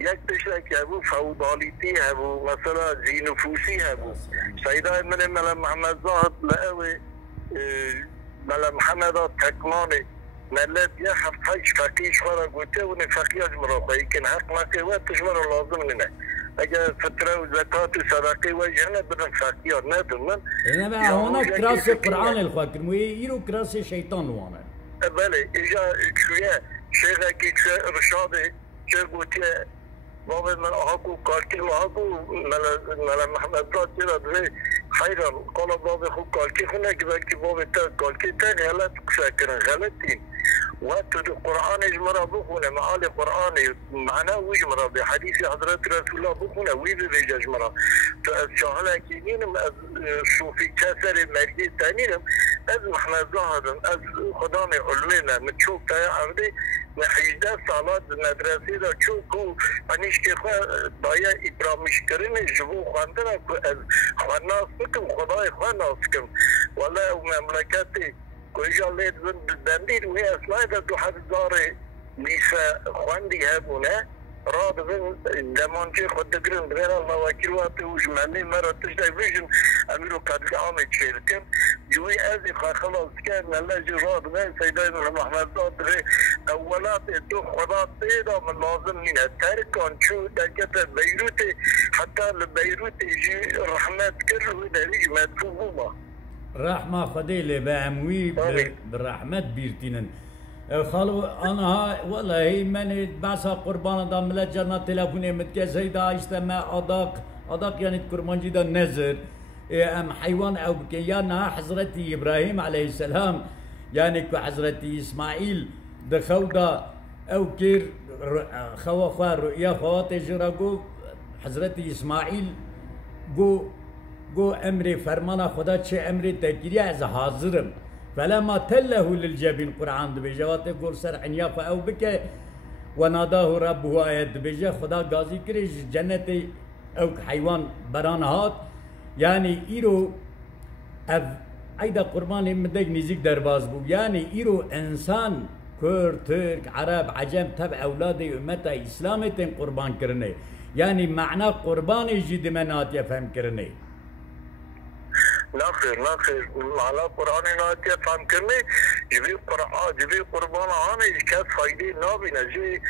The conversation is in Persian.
یک تشک هبو فودالیتی هبو مثلا زینفوسی هبو سیدای من ملا محمد زاهد لأوي ملا محمد تکمانه ملت یه هفتهش فقیش خورا گوته و نفقیاش مراقعی کن حق مقی وقتش مرا لازم نینه اگر فتره و زکات و صدقه و جهنه بدن فقیار ندن من اینه به آنها کراس قرآن الخواکر موی ایرو کراس شیطان وانه بله اینجا شویه شیخه که رشاده چه گوته بابا من آقا کارکی آقا ملا محمد زاد چرا دوی خیران قالا بابا خوب کارکی خونه که بلکه بابا تا کارکی تا غلط کردن غلطی و تو قرآن اجمرا بخونه معال قرآن معنا وجمرا به حدیث حضرت رسول الله بخونه وی به اجمرا تو از شاهلا که نینم از صوفی کسر مرگی تنینم از محمد زادم از خدام علمینا مچوک تای عبده و 18 سالات مدرسه دا چوکو انیش که باید ابرامیش کرنه جبو خواندن از خواناس بکم خدای خواناس کم والله مملکتی کجا لید بندید و اصلاحی دا 2000 لیسا خواندی هبونه راد بن دمانچه خود دگرن بغیر المواکر وقتی وش منی مرا تشتای بشن امیرو قدل آمد شیرکم جوی ازی خلاص کن الله جو راد بن سیدای محمد زاد اولات تو خدا پیدا من لازم نینه ترکان چو دکت بیروت حتی بیروت جی رحمت کر و دریج مدفوع ما رحمة خديلة بأموي بالرحمة بيرتينن خالو أنا والله من بس قربان دام ملت جرنا تلفوني متكسر إذا اجتماع أداق يعني قربان جدا نزر أم حيوان أو بكيانا حضرتي إبراهيم عليه السلام يعني حضرتي إسماعيل دخودا أو كير خوا رؤيا خوات جراغو حضرتي إسماعيل گو امر فرمانا خدا چه امر تکیری از حاضرم فلما تله للجبین قرآن دو بیجه واته گل سر عنیا فاو بکه و ناداه ربه آیت دو بیجه خدا گازی کرش جنت او حیوان بران هات یعنی ایرو ایدا قربان مدک نزیک درباز بود یعنی ایرو انسان کرد ترک عرب عجم تبع اولاد امت اسلامت قربان کرنه یعنی معنی قربان جد منات یفهم کرنه نخیر معنا قرآن نایتی فهم کرنه جبی قربان آنه کس فایده نابینه جبی